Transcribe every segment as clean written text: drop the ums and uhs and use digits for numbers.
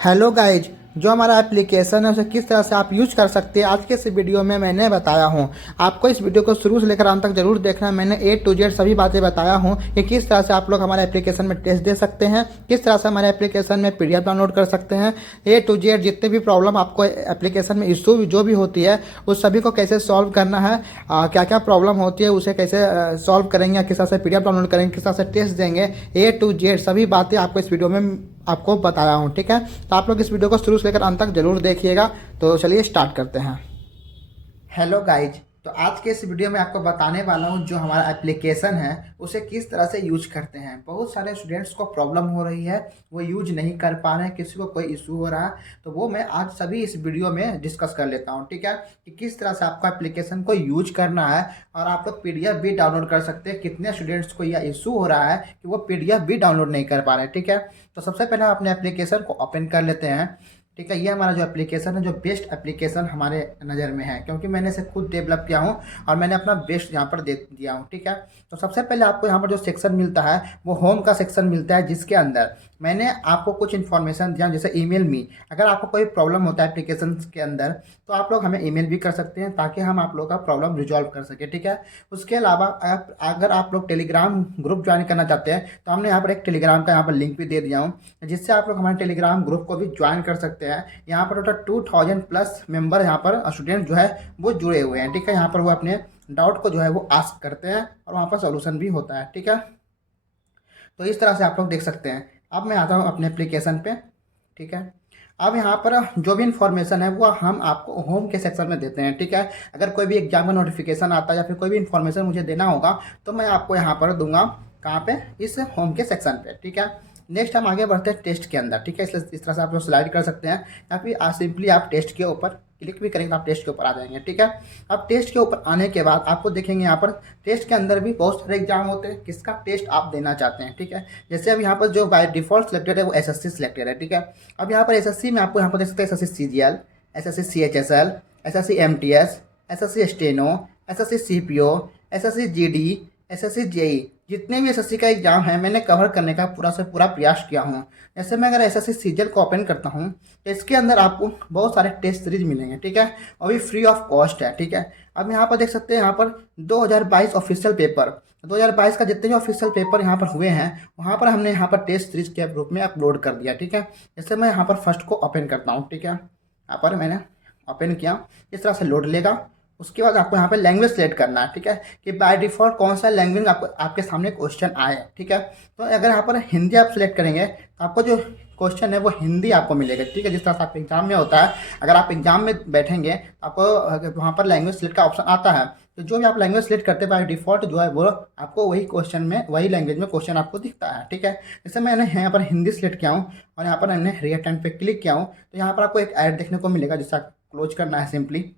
Hello guys, जो हमारा application है उसे किस तरह से आप यूज कर सकते हैं आज के इस वीडियो में मैंने बताया हूं। आपको इस वीडियो को शुरू से लेकर अंत तक जरूर देखना है। मैंने A to Z सभी बातें बताया हूं कि किस तरह से आप लोग हमारे एप्लीकेशन में टेस्ट दे सकते हैं, किस तरह से हमारे एप्लीकेशन में PDF डाउनलोड कर सकते हैं। A to Z जितने भी प्रॉब्लम आपको एप्लीकेशन में इशू जो भी होती है उस सभी को कैसे सॉल्व करना है, क्या क्या प्रॉब्लम होती है उसे कैसे सॉल्व करेंगे, किस तरह से PDF डाउनलोड करेंगे, किस तरह से टेस्ट देंगे। A to Z सभी बातें आपको इस वीडियो में आपको बताया हूँ। ठीक है, तो आप लोग इस वीडियो को शुरू से लेकर अंत तक जरूर देखिएगा। तो चलिए स्टार्ट करते हैं। हेलो गाइज, तो आज के इस वीडियो में आपको बताने वाला हूँ जो हमारा एप्लीकेशन है उसे किस तरह से यूज करते हैं। बहुत सारे स्टूडेंट्स को प्रॉब्लम हो रही है, वो यूज नहीं कर पा रहे हैं, किसी को कोई इशू हो रहा है, तो वो मैं आज सभी इस वीडियो में डिस्कस कर लेता हूँ। ठीक है, कि किस तरह से आपको एप्लीकेशन को यूज करना है और आप लोग PDF भी डाउनलोड कर सकते हैं। कितने स्टूडेंट्स को यह इशू हो रहा है कि वो PDF भी डाउनलोड नहीं कर पा रहे हैं। ठीक है, तो सबसे पहले हम अपने एप्लीकेशन को ओपन कर लेते हैं। ठीक है, ये हमारा जो एप्लीकेशन है, जो बेस्ट एप्लीकेशन हमारे नज़र में है, क्योंकि मैंने इसे खुद डेवलप किया हूँ और मैंने अपना बेस्ट यहाँ पर दे दिया हूँ। ठीक है, तो सबसे पहले आपको यहाँ पर जो सेक्शन मिलता है वो होम का सेक्शन मिलता है, जिसके अंदर मैंने आपको कुछ इन्फॉर्मेशन दिया, जैसे ईमेल मी। अगर आपको कोई प्रॉब्लम होता है एप्लीकेशन के अंदर तो आप लोग हमें ईमेल भी कर सकते हैं ताकि हम आप लोग का प्रॉब्लम रिजॉल्व कर सके। ठीक है, उसके अलावा अगर आप लोग टेलीग्राम ग्रुप ज्वाइन करना चाहते हैं तो हमने यहाँ पर एक टेलीग्राम का यहाँ पर लिंक भी दे दिया हूँ, जिससे आप लोग हमारे टेलीग्राम ग्रुप को भी ज्वाइन कर सकते हैं। यहाँ पर टोटल 2000 प्लस मेंबर यहाँ पर स्टूडेंट जो है वो जुड़े हुए हैं। ठीक है, यहाँ पर वो अपने डाउट को जो है वो आस्क करते हैं और वहाँ पर सोल्यूशन भी होता है। ठीक है, तो इस तरह से आप लोग देख सकते हैं। अब मैं आता हूँ अपने एप्लीकेशन पे। ठीक है, अब यहाँ पर जो भी इन्फॉर्मेशन है वो हम आपको होम के सेक्शन में देते हैं। ठीक है, अगर कोई भी एग्जाम का नोटिफिकेशन आता है या फिर कोई भी इन्फॉर्मेशन मुझे देना होगा तो मैं आपको यहाँ पर दूंगा, कहाँ पे, इस होम के सेक्शन पे। ठीक है, नेक्स्ट हम आगे बढ़ते हैं टेस्ट के अंदर। ठीक है, इसलिए इस तरह से आप लोग स्लाइड कर सकते हैं या फिर सिंपली आप टेस्ट के ऊपर क्लिक भी करेंगे तो आप टेस्ट के ऊपर आ जाएंगे। ठीक है, अब टेस्ट के ऊपर आने के बाद आपको देखेंगे यहाँ पर टेस्ट के अंदर भी बहुत सारे एग्जाम होते हैं, किसका टेस्ट आप देना चाहते हैं। ठीक है, जैसे अब यहाँ पर जो बाय डिफॉल्ट सिलेक्टेड है वो SSC सिलेक्टेड है। ठीक है, अब यहाँ पर SSC में आपको यहाँ पर देख सकते हैं SSC CGL, SSC CHSL, SSC MTS, SSC steno, SSC CPO, SSC GD, SSC JE, जितने भी SSC का एग्जाम है मैंने कवर करने का पूरा से पूरा प्रयास किया हूँ। जैसे मैं अगर SSC CGL को ओपन करता हूँ तो इसके अंदर आपको बहुत सारे टेस्ट सीरीज मिलेंगे। ठीक है, और भी फ्री ऑफ कॉस्ट है। ठीक है, अब यहाँ पर देख सकते हैं यहाँ पर 2022 ऑफिशियल पेपर, 2022 का जितने भी ऑफिशियल पेपर यहाँ पर हुए हैं वहाँ पर हमने यहाँ पर टेस्ट सीरीज के रूप में अपलोड कर दिया। ठीक है, जैसे मैं यहाँ पर फर्स्ट को ओपन करता हूँ। ठीक है, यहाँ पर मैंने ओपन किया, इस तरह से लोड लेगा। उसके बाद आपको यहाँ पे लैंग्वेज सेलेक्ट करना है। ठीक है, कि बाय डिफॉल्ट कौन सा लैंग्वेज आपके सामने क्वेश्चन आए। ठीक है, तो अगर यहाँ पर हिंदी आप सिलेक्ट करेंगे तो आपको जो क्वेश्चन है वो हिंदी आपको मिलेगा। ठीक है, जिस तरह से आपके एग्जाम में होता है, अगर आप एग्जाम में बैठेंगे तो आपको वहाँ पर लैंग्वेज सेलेक्ट का ऑप्शन आता है, तो जो भी आप लैंग्वेज सेलेक्ट करते हैं बाय डिफॉल्ट जो है वो आपको वही क्वेश्चन में, वही लैंग्वेज में क्वेश्चन आपको दिखता है। ठीक है, जैसे मैंने यहाँ पर हिंदी सेलेक्ट किया हूँ और यहाँ पर मैंने रीअटेम्प्ट पे क्लिक किया हूँ तो यहाँ पर आपको एक ऐड देखने को मिलेगा जिससे क्लोज करना है सिंपली।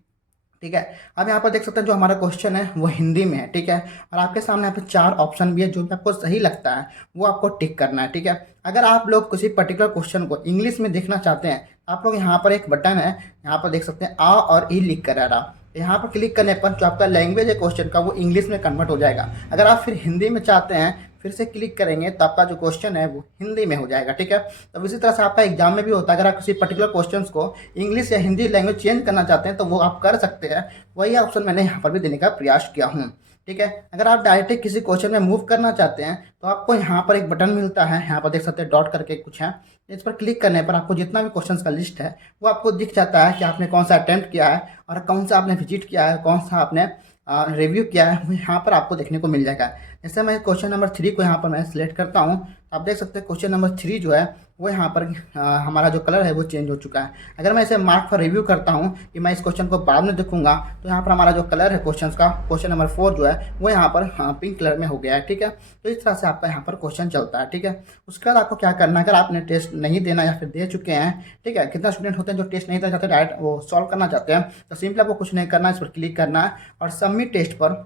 ठीक है, अब यहाँ पर देख सकते हैं जो हमारा क्वेश्चन है वो हिंदी में है। ठीक है, और आपके सामने यहाँ पे 4 ऑप्शन भी है, जो भी आपको सही लगता है वो आपको टिक करना है। ठीक है, अगर आप लोग किसी पर्टिकुलर क्वेश्चन को इंग्लिश में देखना चाहते हैं आप लोग यहाँ पर एक बटन है, यहाँ पर देख सकते हैं आ और ई लिख कर आ रहा, यहाँ पर क्लिक करने पर जो आपका लैंग्वेज है क्वेश्चन का वो इंग्लिश में कन्वर्ट हो जाएगा। अगर आप फिर हिंदी में चाहते हैं फिर से क्लिक करेंगे तो आपका जो क्वेश्चन है वो हिंदी में हो जाएगा। ठीक है, तो इसी तरह से आपका एग्जाम में भी होता है, अगर आप किसी पर्टिकुलर क्वेश्चंस को इंग्लिश या हिंदी लैंग्वेज चेंज करना चाहते हैं तो वो आप कर सकते हैं। वही ऑप्शन मैंने यहाँ पर भी देने का प्रयास किया हूँ। ठीक है, अगर आप डायरेक्टली किसी क्वेश्चन में मूव करना चाहते हैं तो आपको यहाँ पर एक बटन मिलता है, यहाँ पर देख सकते हैं डॉट करके कुछ है, इस पर क्लिक करने पर आपको जितना भी क्वेश्चंस का लिस्ट है वो आपको दिख जाता है कि आपने कौन सा अटेम्प्ट किया है और कौन सा आपने विजिट किया है, कौन सा आपने रिव्यू किया है, वो यहाँ पर आपको देखने को मिल जाएगा। जैसे मैं क्वेश्चन नंबर 3 को यहाँ पर मैं सिलेक्ट करता हूँ, आप देख सकते हैं क्वेश्चन नंबर 3 जो है वो यहाँ पर हमारा जो कलर है वो चेंज हो चुका है। अगर मैं इसे मार्क फॉर रिव्यू करता हूँ कि मैं इस क्वेश्चन को बाद में देखूंगा तो यहाँ पर हमारा जो कलर है क्वेश्चन का, क्वेश्चन नंबर 4 जो है वो यहाँ पर पिंक कलर में हो गया है। ठीक है, तो इस तरह से आपका यहाँ पर क्वेश्चन चलता है। ठीक है, उसके बाद आपको क्या करना है, अगर आपने टेस्ट नहीं देना या फिर दे चुके हैं, ठीक है, कितना स्टूडेंट होते हैं जो टेस्ट नहीं देना चाहते, डायरेक्ट वो सॉल्व करना चाहते हैं, तो सिंपली आपको कुछ नहीं करना है, इस पर क्लिक करना है और सबमिट टेस्ट पर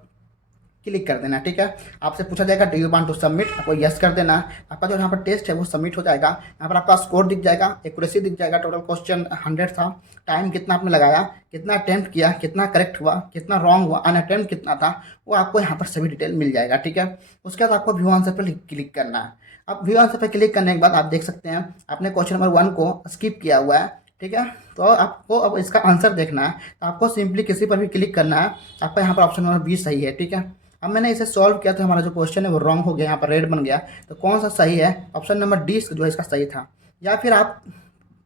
क्लिक कर देना। ठीक है, आपसे पूछा जाएगा do you want to submit, आपको यस कर देना। आपका जो यहाँ पर टेस्ट है वो सबमिट हो जाएगा। यहाँ पर आपका स्कोर दिख जाएगा, एक्यूरेसी दिख जाएगा, टोटल क्वेश्चन 100 था, टाइम कितना आपने लगाया, कितना अटेम्प्ट किया, कितना करेक्ट हुआ, कितना रॉन्ग हुआ, अनअटेम्प्ट कितना था, वो आपको यहाँ पर सभी डिटेल मिल जाएगा। ठीक है, उसके बाद आपको व्यू आंसर पर क्लिक करना है। अब व्यू आंसर पर क्लिक करने के बाद आप देख सकते हैं आपने क्वेश्चन नंबर 1 को स्किप किया हुआ है, ठीक है। तो आपको अब इसका आंसर देखना है, तो आपको सिंपली किसी पर भी क्लिक करना है। आपका यहाँ पर ऑप्शन नंबर 20 सही है, ठीक है। अब मैंने इसे सॉल्व किया तो हमारा जो क्वेश्चन है वो रॉन्ग हो गया, यहाँ पर रेड बन गया। तो कौन सा सही है? ऑप्शन नंबर डी जो है इसका सही था। या फिर आप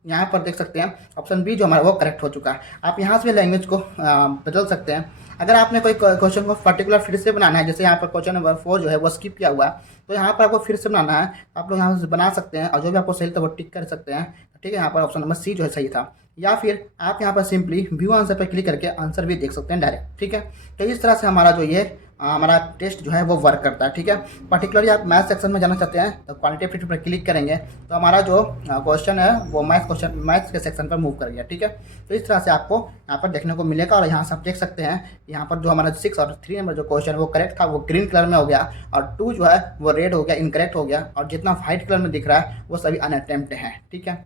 यहाँ पर देख सकते हैं ऑप्शन बी जो हमारा वो करेक्ट हो चुका है। आप यहाँ से लैंग्वेज को बदल सकते हैं। अगर आपने कोई क्वेश्चन को पर्टिकुलर फिर से बनाना है, जैसे यहाँ पर क्वेश्चन नंबर 4 जो है वो स्किप किया हुआ है, तो यहाँ पर आपको फिर से बनाना है, आप लोग यहाँ से बना सकते हैं और जो भी आपको सही था वो टिक कर सकते हैं, ठीक है। यहाँ पर ऑप्शन नंबर सी जो है सही था। या फिर आप यहाँ पर सिंपली व्यू आंसर पर क्लिक करके आंसर भी देख सकते हैं डायरेक्ट, ठीक है। तो इस तरह से हमारा जो ये हमारा टेस्ट जो है वो वर्क करता है, ठीक है। पर्टिकुलरली आप मैथ सेक्शन में जाना चाहते हैं तो क्वांटिटेटिव पर क्लिक करेंगे तो हमारा जो क्वेश्चन है वो मैथ्स के सेक्शन पर मूव कर गया, ठीक है। तो इस तरह से आपको यहाँ पर देखने को मिलेगा। और यहाँ से आप देख सकते हैं यहाँ पर जो हमारा 6 और 3 नंबर जो क्वेश्चन वो करेक्ट था वो ग्रीन कलर में हो गया, और 2 जो है वो रेड हो गया, इनकरेक्ट हो गया, और जितना वाइट कलर में दिख रहा है वो सभी अनअटेम्प्ट हैं, ठीक है।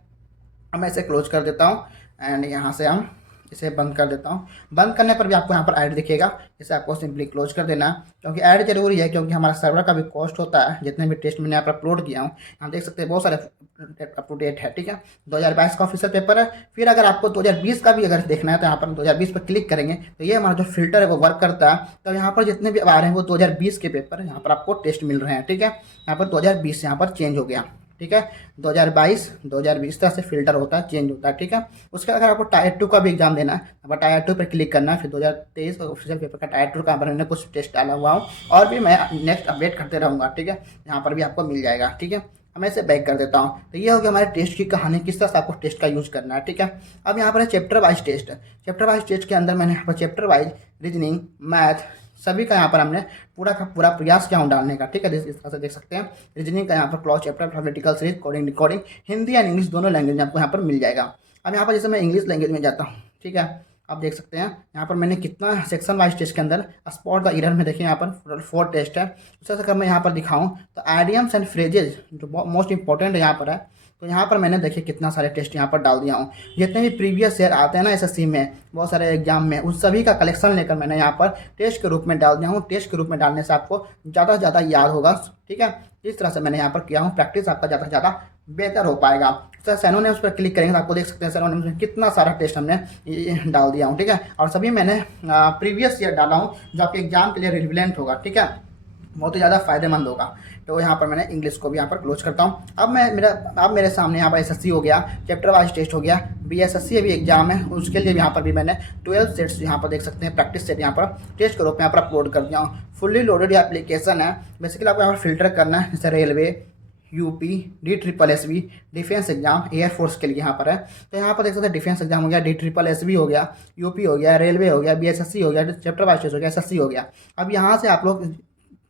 अब मैं इसे क्लोज कर देता हूँ एंड यहाँ से हम इसे बंद कर देता हूँ। बंद करने पर भी आपको यहाँ पर ऐड दिखेगा, इसे आपको सिंपली क्लोज कर देना है, क्योंकि ऐड जरूरी है, क्योंकि हमारा सर्वर का भी कॉस्ट होता है। जितने भी टेस्ट मैंने यहाँ पर अपलोड किया हूँ, यहाँ देख सकते हैं बहुत सारे अप टू डेट है, ठीक है। 2022 का ऑफिशियल पेपर है। फिर अगर आपको 2020 का भी अगर देखना है तो यहाँ पर 2020 पर क्लिक करेंगे तो ये हमारा जो फिल्टर है वो वर्क करता है। तो यहाँ पर जितने भी आ रहे हैं वो 2020 के पेपर यहाँ पर आपको टेस्ट मिल रहे हैं, ठीक है। यहाँ पर 2020 यहाँ पर चेंज हो गया, ठीक है। 2022 2020 तरह से फिल्टर होता है, चेंज होता है, ठीक है। उसका अगर आपको टायर 2 का भी एग्जाम देना है, अब टायर 2 पर क्लिक करना है। फिर 2023 ऑफिशियल पेपर का टायर 2 का मैंने कुछ टेस्ट डाला हुआ हूँ, और भी मैं नेक्स्ट अपडेट करते रहूँगा, ठीक है। यहाँ पर भी आपको मिल जाएगा, ठीक है। अब मैं इसे बैक कर देता हूँ। तो ये हो गया हमारे टेस्ट की कहानी, किस तरह से आपको टेस्ट का यूज करना है, ठीक है। अब यहाँ पर है chapter wise test. Chapter wise test के अंदर मैंने यहाँ पर चैप्टर वाइज रीजनिंग, मैथ सभी का यहाँ पर हमने पूरा का पूरा प्रयास किया हूँ डालने का, ठीक है। इस तरह से देख सकते हैं रीजनिंग का यहाँ पर clause chapter, alphabetical series, coding decoding, Hindi and English दोनों लैंग्वेज में आपको यहाँ पर मिल जाएगा। अब यहाँ पर जैसे मैं इंग्लिश लैंग्वेज में जाता हूँ, ठीक है। आप देख सकते हैं यहाँ पर मैंने कितना सेक्शन वाइज टेस्ट के अंदर स्पॉट द एरर में देखिए यहाँ पर 4 टेस्ट है। उस तरह से अगर मैं यहाँ पर दिखाऊँ तो आइडियम्स एंड फ्रेजेज जो मोस्ट इंपॉर्टेंट यहाँ पर है, तो यहाँ पर मैंने देखिए कितना सारे टेस्ट यहाँ पर डाल दिया हूँ। जितने भी प्रीवियस ईयर आते हैं ना एसएससी में, बहुत सारे एग्जाम में, उन सभी का कलेक्शन लेकर मैंने यहाँ पर टेस्ट के रूप में डाल दिया हूँ। टेस्ट के रूप में डालने से आपको ज़्यादा से ज़्यादा याद होगा, ठीक है। इस तरह से मैंने यहाँ पर किया हूँ, प्रैक्टिस आपका ज़्यादा से ज़्यादा बेहतर हो पाएगा। तो सैनोनिम्स पर क्लिक करेंगे तो आपको देख सकते हैं सैनोनिम्स में कितना सारा टेस्ट हमने डाल दिया हूँ, ठीक है। और सभी मैंने प्रीवियस ईयर डाला हूँ जो आपके एग्जाम के लिए रिलेवेंट होगा, ठीक है, बहुत ही ज़्यादा फायदेमंद होगा। तो यहाँ पर मैंने इंग्लिश को भी यहाँ पर क्लोज करता हूँ। अब मेरे सामने यहाँ पर एसएससी हो गया, चैप्टर वाइज टेस्ट हो गया, बीएसएससी भी एग्जाम है, उसके लिए भी यहाँ पर भी मैंने 12 सेट्स यहाँ पर देख सकते हैं प्रैक्टिस सेट यहाँ पर टेस्ट के रूप में यहाँ पर अपलोड कर दिया हूँ। फुल्ली लोडेड एप्लीकेशन है। बेसिकली आपको यहाँ पर फिल्टर करना है, जैसे railway, UP, DSSB, defence exam, air force के लिए यहाँ पर है। तो यहाँ पर देख सकते हैं डिफेंस एग्जाम हो गया, DSSB हो गया, यूपी हो गया, रेलवे हो गया, बीएसएससी हो गया, चैप्टर वाइज टेस्ट हो गया, एसएससी हो गया। अब यहाँ से आप लोग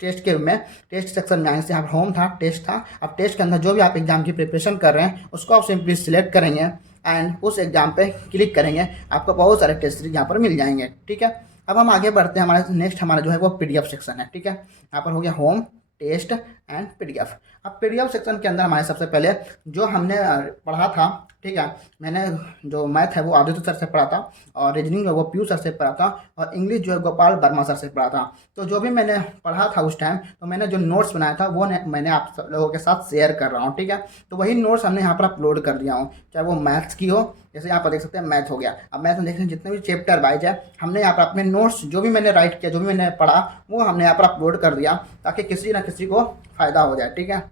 टेस्ट के में टेस्ट सेक्शन में आए, यहाँ पर होम था, टेस्ट था। अब टेस्ट के अंदर जो भी आप एग्जाम की प्रिपरेशन कर रहे हैं उसको आप सिंपली सिलेक्ट करेंगे एंड उस एग्जाम पे क्लिक करेंगे, आपको बहुत सारे टेस्ट सीरीज यहाँ पर मिल जाएंगे, ठीक है। अब हम आगे बढ़ते हैं, हमारा नेक्स्ट हमारा जो है वो PDF सेक्शन है, ठीक है। यहाँ पर हो गया होम, टेस्ट एंड PDF। अब PDF सेक्शन के अंदर हमारे सबसे पहले जो हमने पढ़ा था, ठीक है, मैंने जो मैथ है वो आदित्य सर से पढ़ा था, और रीजनिंग जो है वो पीयू सर से पढ़ा था, और इंग्लिश जो है गोपाल वर्मा सर से पढ़ा था। तो जो भी मैंने पढ़ा था उस टाइम, तो मैंने जो नोट्स बनाया था वो मैंने आप सब लोगों के साथ शेयर कर रहा हूँ, ठीक है। तो वही नोट्स हमने यहाँ पर अपलोड कर दिया हूँ, चाहे वो मैथ्स की हो, जैसे यहाँ पर देख सकते हैं मैथ हो गया। अब मैथ में देख रहे हैं जितने भी चैप्टर वाइज है हमने यहाँ पर अपने नोट्स जो भी मैंने राइट किया, जो भी मैंने पढ़ा, वो हमने यहाँ पर अपलोड कर दिया, ताकि किसी ना किसी को फ़ायदा हो जाए, ठीक है।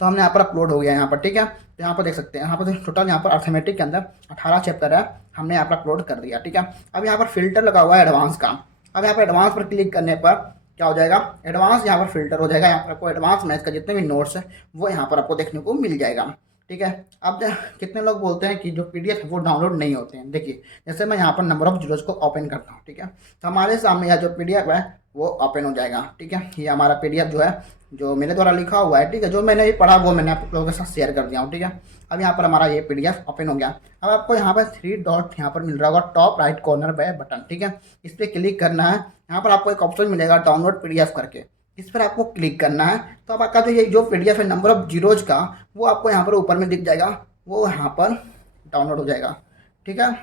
तो हमने यहाँ पर अपलोड हो गया यहाँ पर, ठीक है। तो यहाँ पर देख सकते हैं, यहाँ पर टोटल यहाँ पर अर्थमेटिक के अंदर 18 चैप्टर है, हमने यहाँ पर अपलोड कर दिया, ठीक है। अब यहाँ पर फिल्टर लगा हुआ है एडवांस का। अब यहाँ पर एडवांस पर क्लिक करने पर क्या हो जाएगा, एडवांस यहाँ पर फिल्टर हो जाएगा। यहाँ पर आपको एडवांस मैथ का जितने भी नोट्स है वो यहाँ पर आपको देखने को मिल जाएगा, ठीक है। अब कितने लोग बोलते हैं कि जो PDF है वो डाउनलोड नहीं होते हैं। देखिए जैसे मैं यहाँ पर नंबर ऑफ जीरोज को ओपन करता हूँ, ठीक है, तो हमारे सामने यह जो PDF है वो ओपन हो जाएगा, ठीक है। ये हमारा PDF जो है जो मेरे द्वारा लिखा हुआ है, ठीक है, जो मैंने ये पढ़ा वो मैंने आप लोगों के साथ शेयर कर दिया हूँ, ठीक है। अब यहाँ पर हमारा ये PDF ओपन हो गया। अब आपको यहाँ पर 3 डॉट यहाँ पर मिल रहा होगा टॉप राइट कॉर्नर पे बटन, ठीक है, इस पर क्लिक करना है। यहाँ पर आपको एक ऑप्शन मिलेगा डाउनलोड PDF करके, इस पर आपको क्लिक करना है। तो अब आपका जो PDF है नंबर ऑफ जीरोज का, वो आपको यहाँ पर ऊपर में दिख जाएगा, वो यहाँ पर डाउनलोड हो जाएगा, ठीक है।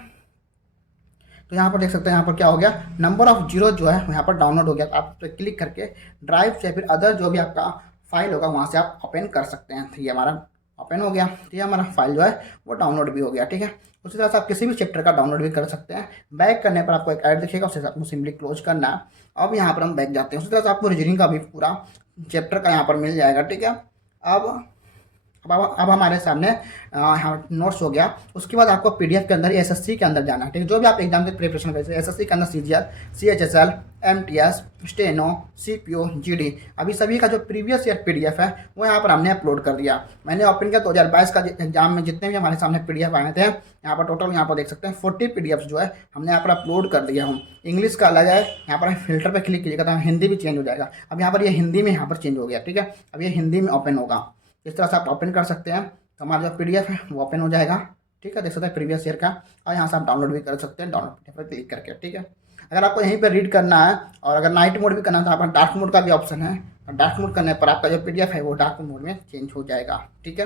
तो यहाँ पर देख सकते हैं यहाँ पर क्या हो गया, नंबर ऑफ जीरो जो है यहाँ पर डाउनलोड हो गया। तो आप उस पर क्लिक करके ड्राइव या फिर अदर जो भी आपका फाइल होगा वहाँ से आप ओपन कर सकते हैं। तो ये हमारा ओपन हो गया। तो ये हमारा फाइल जो है वो डाउनलोड भी हो गया। ठीक है, उसी तरह से आप किसी भी चैप्टर का डाउनलोड भी कर सकते हैं। बैक करने पर आपको एक ऐड दिखेगा, उसे आपको सिंपली क्लोज करना है। अब यहाँ पर हम बैक जाते हैं। उसी तरह से आपको रीजनिंग का भी पूरा चैप्टर का यहाँ पर मिल जाएगा। ठीक है, अब हमारे सामने यहाँ नोट्स हो गया। उसके बाद आपको पीडीएफ के अंदर एसएससी के अंदर जाना है। ठीक है, जो भी आप एग्जाम की प्रिपरेशन कर रहे हैं एसएससी के अंदर CGL, CHSL, MTS, steno, CPO, GD, अभी सभी का जो प्रीवियस ईयर पीडीएफ है वो यहाँ पर हमने अपलोड कर दिया। मैंने ओपन किया 2022 का एग्जाम में जितने भी हमारे सामने पीडीएफ आए थे, यहाँ पर टोटल यहाँ पर देख सकते हैं 40 पीडीएफ जो है हमने यहाँ पर अपलोड कर दिया हूँ। इंग्लिश का अलग है, यहाँ पर फिल्टर पर क्लिक कीजिएगा तो हिंदी भी चेंज हो जाएगा। अब यहाँ पर ये हिंदी में यहाँ पर चेंज हो गया। ठीक है, अब ये हिंदी में ओपन होगा। इस तरह से आप ओपन कर सकते हैं, तो हमारा जो पीडीएफ है वो ओपन हो जाएगा। ठीक है, देख सकते हैं प्रीवियस ईयर का। और यहाँ से आप डाउनलोड भी कर सकते हैं, डाउनलोड पीडीएफ पर क्लिक करके। ठीक है, अगर आपको यहीं पर रीड करना है और अगर नाइट मोड भी करना है तो आप डार्क मोड का भी ऑप्शन है। डार्क मोड करने पर आपका जो पीडीएफ है वो डार्क मोड में चेंज हो जाएगा। ठीक है,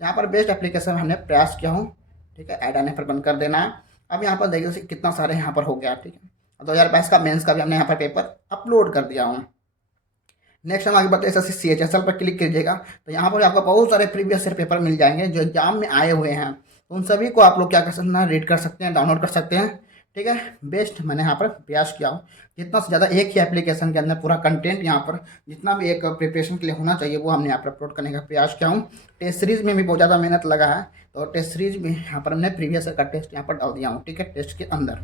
यहाँ पर बेस्ट एप्लीकेशन हमने प्रयास किया हूँ। ठीक है, ऐड आने पर बंद कर देना है। अब यहाँ पर देखिए कितना सारे यहाँ पर हो गया। ठीक है, 2022 का मेंस का भी हमने यहाँ पर पेपर अपलोड कर दिया हूँ। नेक्स्ट हम आगे बढ़ते हैं एसएससी सीएचएसएल पर क्लिक कीजिएगा तो यहाँ पर आपको बहुत सारे प्रीवियस ईयर पेपर मिल जाएंगे जो एग्जाम में आए हुए हैं। तो उन सभी को आप लोग क्या कर सकते हैं, रीड कर सकते हैं, डाउनलोड कर सकते हैं। ठीक है, बेस्ट मैंने यहाँ पर प्रयास किया हूँ। जितना से ज़्यादा एक ही एप्लीकेशन के अंदर पूरा कंटेंट यहाँ पर जितना भी एक प्रिपरेशन के लिए होना चाहिए वो हमने यहाँ पर अपलोड करने का प्रयास किया हूँ। टेस्ट सीरीज में भी बहुत ज़्यादा मेहनत लगा है, तो टेस्ट सीरीज में यहाँ पर हमने प्रीवियस ईयर का टेस्ट यहाँ पर डाल दिया हूँ। ठीक है, टेस्ट के अंदर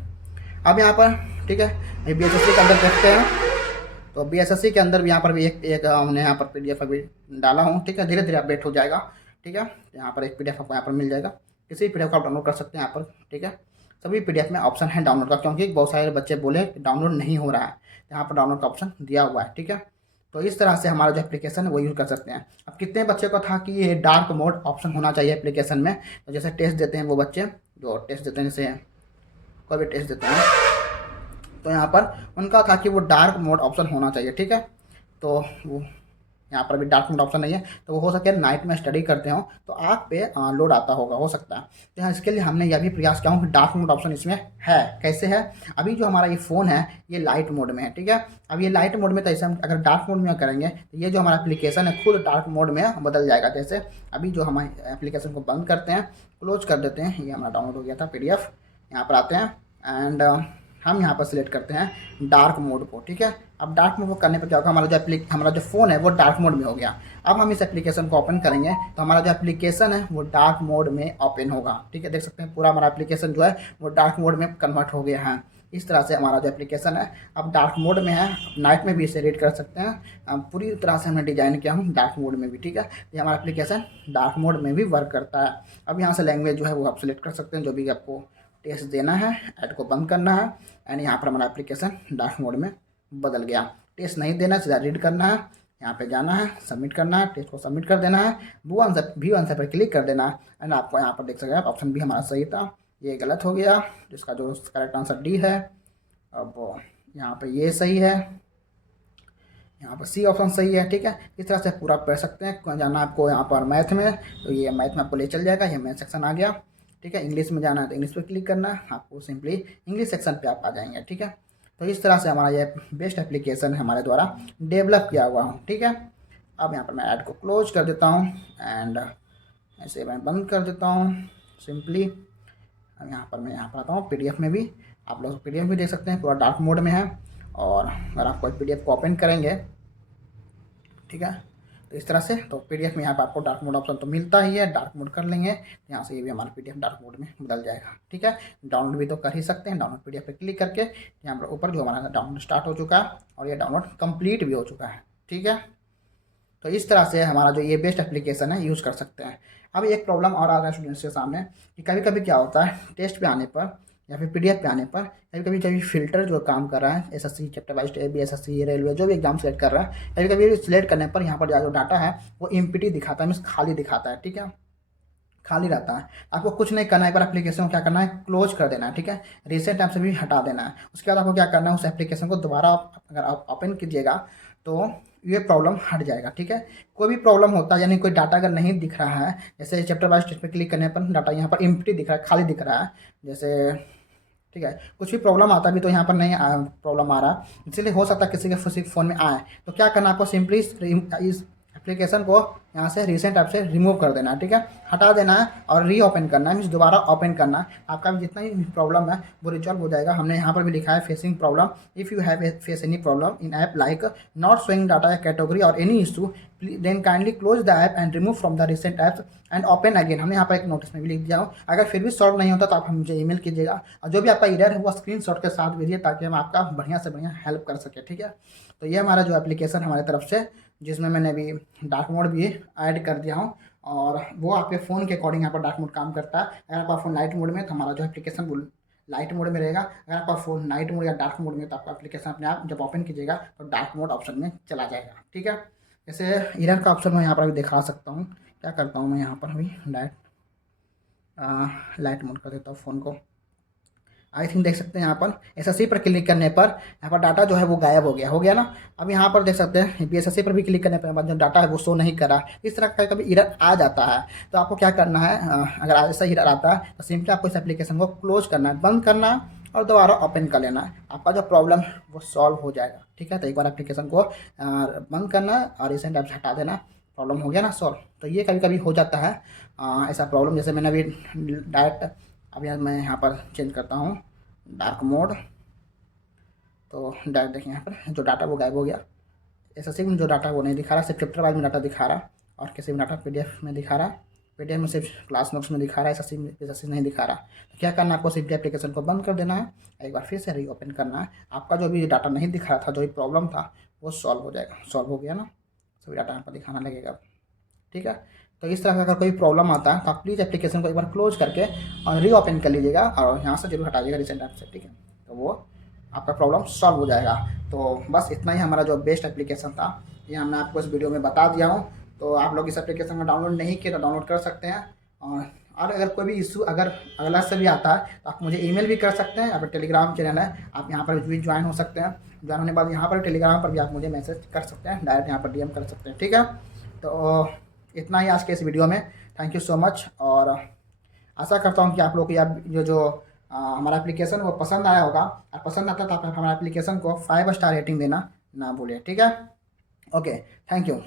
अब यहाँ पर ठीक है बीएसएससी के अंदर देखते हैं। तो बीएसएससी के अंदर भी यहाँ पर भी एक हमने यहाँ पर पीडीएफ अभी डाला हूँ। ठीक है, धीरे धीरे अपडेट हो जाएगा। ठीक है, यहाँ पर एक पीडीएफ आपको यहाँ पर मिल जाएगा, किसी भी पीडीएफ को आप डाउनलोड कर सकते हैं यहाँ पर। ठीक है, सभी पीडीएफ में ऑप्शन है डाउनलोड का, क्योंकि बहुत सारे बच्चे बोले कि डाउनलोड नहीं हो रहा है, यहाँ पर डाउनलोड का ऑप्शन दिया हुआ है। ठीक है, तो इस तरह से हमारा जो एप्लीकेशन है वो यूज़ कर सकते हैं। अब कितने बच्चे को था कि ये डार्क मोड ऑप्शन होना चाहिए एप्लीकेशन में, तो जैसे टेस्ट देते हैं वो बच्चे जो टेस्ट देते हैं, जैसे कोई भी टेस्ट देते हैं तो यहाँ पर उनका था कि वो डार्क मोड ऑप्शन होना चाहिए। ठीक है, तो वो यहाँ पर भी डार्क मोड ऑप्शन नहीं है, तो वो हो सके नाइट में स्टडी करते हो तो आँख पे लोड आता होगा, हो सकता है। तो यहाँ इसके लिए हमने यह भी प्रयास किया हूँ कि डार्क मोड ऑप्शन इसमें है। कैसे है, अभी जो हमारा ये फ़ोन है ये लाइट मोड में है। ठीक है, अब ये लाइट मोड में तो ऐसे हम अगर डार्क मोड में करेंगे तो ये जो हमारा एप्लीकेशन है खुद डार्क मोड में बदल जाएगा। जैसे अभी जो हम एप्लीकेशन को बंद करते हैं, क्लोज कर देते हैं, ये हमारा डाउनलोड हो गया था पीडीएफ, यहाँ पर आते हैं एंड हम यहाँ पर सिलेक्ट करते हैं डार्क मोड को। ठीक है, अब डार्क मोड को करने पर क्या होगा, हमारा जो फ़ोन है वो डार्क मोड में हो गया। अब हम इस एप्लीकेशन को ओपन करेंगे तो हमारा जो एप्लीकेशन है वो डार्क मोड में ओपन होगा। ठीक है, देख सकते हैं पूरा हमारा एप्लीकेशन जो है वो डार्क मोड में कन्वर्ट हो गया है। इस तरह से हमारा जो एप्लीकेशन है अब डार्क मोड में है, नाइट में भी इसे रीड कर सकते हैं। पूरी तरह से हमने डिज़ाइन किया हूँ डार्क मोड में भी। ठीक है, ये हमारा एप्लीकेशन डार्क मोड में भी वर्क करता है। अब यहाँ से लैंग्वेज जो है वो आप सिलेक्ट कर सकते हैं, जो भी आपको टेस्ट देना है, ऐड को बंद करना है एंड यहाँ पर हमारा एप्लीकेशन डार्क मोड में बदल गया। टेस्ट नहीं देना, सीधा रीड करना है, यहाँ पे जाना है, सबमिट करना है, टेस्ट को सबमिट कर देना है, व्यू आंसर पर क्लिक कर देना है एंड आपको यहाँ पर देख सकते हैं ऑप्शन भी हमारा सही था, ये गलत हो गया, जिसका जो करेक्ट आंसर डी है। अब यहाँ पर ये सही है, यहाँ पर सी ऑप्शन सही है। ठीक है, इस तरह से पूरा पढ़ सकते हैं। जाना आपको यहाँ पर मैथ में तो ये मैथ में आपको ले चल जाएगा, ये मैथ सेक्शन आ गया। ठीक है, इंग्लिश में जाना है तो इंग्लिश पे क्लिक करना है, आपको सिंपली इंग्लिश सेक्शन पे आप आ जाएंगे। ठीक है, तो इस तरह से हमारा ये बेस्ट एप्लीकेशन है हमारे द्वारा डेवलप किया हुआ हूँ। ठीक है, अब यहाँ पर मैं ऐड को क्लोज कर देता हूँ एंड ऐसे मैं बंद कर देता हूँ सिंपली। अब यहाँ पर मैं यहाँ पर आता हूँ पीडीएफ में भी, आप लोग पीडीएफ भी देख सकते हैं, पूरा डार्क मोड में है। और अगर आप कोई पीडीएफ को ओपन करेंगे, ठीक है, तो इस तरह से तो पीडीएफ में यहाँ पर आपको डार्क मोड ऑप्शन तो मिलता ही है, डार्क मोड कर लेंगे तो यहाँ से ये भी हमारा पीडीएफ डार्क मोड में बदल जाएगा। ठीक है, डाउनलोड भी तो कर ही सकते हैं, डाउनलोड पीडीएफ पे क्लिक करके यहाँ पर ऊपर जो हमारा डाउनलोड स्टार्ट हो चुका है और ये डाउनलोड कंप्लीट भी हो चुका है। ठीक है, तो इस तरह से हमारा जो ये बेस्ट एप्लीकेशन है यूज़ कर सकते हैं। अब एक प्रॉब्लम और आ रहा है स्टूडेंट्स के सामने कि कभी कभी क्या होता है, टेस्ट पे आने पर या फिर पीडीएफ पे आने पर कभी कभी फिल्टर जो काम कर रहा है, SSC chapter wise BSSC railway जो भी एग्जाम सेलेक्ट कर रहा है, कभी कभी सिलेक्ट करने पर यहाँ पर जो डाटा है वो एम्प्टी दिखाता है, मीन्स खाली दिखाता है। ठीक है, खाली रहता है, आपको कुछ नहीं करना है, एक बार एप्लीकेशन को क्या करना है, क्लोज कर देना है। ठीक है, रिसेंट ऐप से भी हटा देना है। उसके बाद आपको क्या करना है, उस एप्लीकेशन को दोबारा अगर आप ओपन कीजिएगा तो ये प्रॉब्लम हट जाएगा। ठीक है, कोई भी प्रॉब्लम होता है यानी कोई डाटा अगर नहीं दिख रहा है, जैसे चैप्टर वाइज टेस्ट पे क्लिक करने पर डाटा यहाँ पर एम्प्टी दिख रहा है, खाली दिख रहा है, जैसे ठीक है, कुछ भी प्रॉब्लम आता भी तो यहाँ पर नहीं प्रॉब्लम आ रहा, इसलिए हो सकता है किसी के फ़ोन में आए, तो क्या करना आपको सिंपली इस एप्लीकेशन को यहाँ से रिसेंट ऐप से रिमूव कर देना है, ठीक है, हटा देना है और रीओपन करना है, मीन्स दोबारा ओपन करना है। आपका भी जितना भी प्रॉब्लम है वो रिजॉल्व हो जाएगा। हमने यहाँ पर भी लिखा है facing problem, if you have face any problem in app like not showing data या कैटेगरी और any issue, then kindly close the app and remove from the recent apps and open again. हमने यहाँ पर एक notice में भी लिख दिया हो। अगर फिर भी सॉल्व नहीं होता तो आप मुझे ईमेल कीजिएगा और जो भी आपका एरर है वो स्क्रीनशॉट के साथ भेजिए ताकि हम आपका बढ़िया से बढ़िया हेल्प कर सके, ठीक है। तो ये हमारा जो एप्लीकेशन हमारे तरफ से, जिसमें मैंने अभी डार्क मोड भी ऐड कर दिया हूँ और वो आपके फ़ोन के अकॉर्डिंग यहाँ पर डार्क मोड काम करता है। अगर आपका फ़ोन लाइट मोड में तो हमारा जो एप्लीकेशन लाइट मोड में रहेगा। अगर आपका फ़ोन नाइट मोड या डार्क मोड में तो आपका एप्लीकेशन अपने आप जब ओपन कीजिएगा तो डार्क मोड ऑप्शन में चला जाएगा, ठीक है। जैसे एरर का ऑप्शन मैं यहाँ पर अभी दिखा सकता हूँ। क्या करता हूँ मैं यहाँ पर अभी लाइट मोड कर देता हूँ फ़ोन को। आई थिंक देख सकते हैं यहाँ पर एसएससी पर क्लिक करने पर यहाँ पर डाटा जो है वो गायब हो गया ना। अब यहाँ पर देख सकते हैं एसएससी पर भी क्लिक करने पर जो डाटा है वो शो नहीं करा। इस तरह का कभी एरर आ जाता है तो आपको क्या करना है, अगर ऐसा एरर आता है तो सिंपली आपको इस एप्लीकेशन को क्लोज करना है, बंद करना है और दोबारा ओपन कर लेना है। आपका जो प्रॉब्लम है वो सॉल्व हो जाएगा, ठीक है। तो एक बार एप्लीकेशन को बंद करना है और रिसेंट ऐप से हटा देना, प्रॉब्लम हो गया ना सॉल्व। तो ये कभी कभी हो जाता है ऐसा प्रॉब्लम। जैसे मैंने अभी डायरेक्ट अभी मैं यहाँ पर चेंज करता हूँ डार्क मोड, तो डायरेक्ट देखिए यहाँ पर जो डाटा वो गायब हो गया। एसएससी में जो डाटा वो नहीं दिखा रहा, सिर्फ चैप्टर वाइज में डाटा दिखा रहा और किसी भी डाटा पीडीएफ में दिखा रहा। पीडीएफ में सिर्फ क्लास नोट्स में दिखा रहा है, एसएससी नहीं दिखा रहा। तो क्या करना है, आपको सिंपली एप्लीकेशन को बंद कर देना है, एक बार फिर से रीओपन करना है। आपका जो भी डाटा नहीं दिखा रहा था, जो भी प्रॉब्लम था वो सॉल्व हो जाएगा। सॉल्व हो गया ना, सभी डाटा यहाँ पर दिखाना लगेगा, ठीक है। तो इस तरह का अगर कोई प्रॉब्लम आता है तो आप प्लीज़ एप्लीकेशन को एक बार क्लोज करके और रीओपन कर लीजिएगा और यहाँ से जरूर हटाइएगा रिसेंट ऐप से, ठीक है। तो वो आपका प्रॉब्लम सॉल्व हो जाएगा। तो बस इतना ही हमारा जो बेस्ट एप्लीकेशन था ये हमने आपको इस वीडियो में बता दिया हूँ। तो आप लोग इस एप्लीकेशन को डाउनलोड नहीं किए तो डाउनलोड कर सकते हैं। और अगर कोई भी इशू अगर अगला से भी आता है तो आप मुझे ईमेल भी कर सकते हैं। यहाँ टेलीग्राम चैनल है, आप यहाँ पर भी ज्वाइन हो सकते हैं। ज्वाइन होने के बाद यहाँ पर टेलीग्राम पर भी आप मुझे मैसेज कर सकते हैं, डायरेक्ट यहाँ पर डीएम कर सकते हैं, ठीक है। तो इतना ही आज के इस वीडियो में। थैंक यू सो मच और आशा करता हूँ कि आप लोग को जो हमारा एप्लीकेशन वो पसंद आया होगा। और पसंद आता है तो आप हमारे एप्लीकेशन को 5 स्टार रेटिंग देना ना भूलें, ठीक है। Okay, thank you.